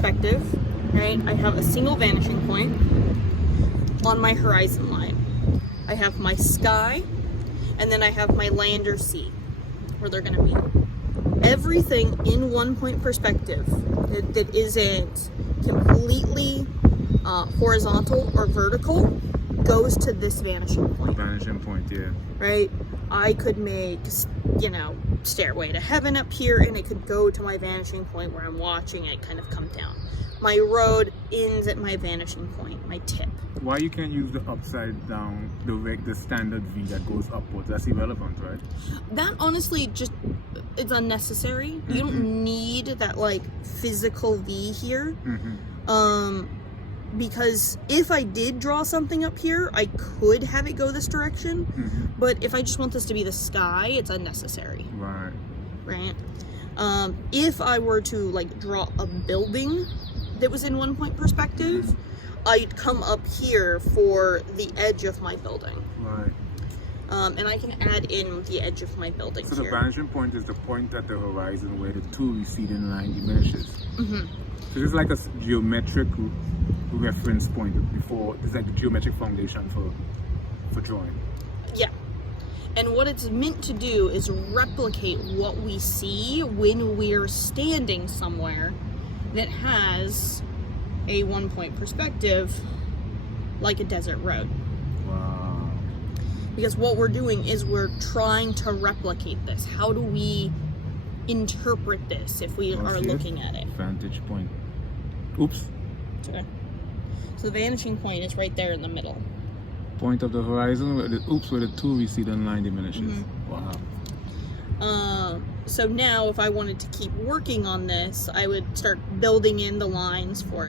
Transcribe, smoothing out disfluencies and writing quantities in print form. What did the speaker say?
perspective, right, I have a single vanishing point on my horizon line. I have my sky, and then I have my land or sea, where they're going to meet. Everything in 1 point perspective that isn't completely horizontal or vertical goes to this vanishing point. Vanishing point, yeah. Right? I could make, you know, Stairway to Heaven up here, and it could go to my vanishing point where I'm watching it kind of come down. My road ends at my vanishing point, my tip. Why you can't use the upside down, the standard V that goes upwards? That's irrelevant, right? That honestly just, it's unnecessary. Mm-hmm. You don't need that like physical V here. Mm-hmm. Because if I did draw something up here, I could have it go this direction. Mm-hmm. But if I just want this to be the sky, it's unnecessary. Right. Right? If I were to like draw a building that was in 1 point perspective, mm-hmm. I'd come up here for the edge of my building. Right. And I can add in the edge of my building so here. The vanishing point is the point at the horizon where the two receding line diminishes. Mm-hmm. So it's like a geometric reference point before, it's like the geometric foundation for drawing. Yeah. And what it's meant to do is replicate what we see when we're standing somewhere that has a 1 point perspective, like a desert road. Wow. Because what we're doing is we're trying to replicate this. How do we interpret this if we are looking at it? Vantage point. Oops. Okay. So the vanishing point is right there in the middle. Point of the horizon where the two receding line diminishes. Mm-hmm. Wow. So now if I wanted to keep working on this, I would start building in the lines for it.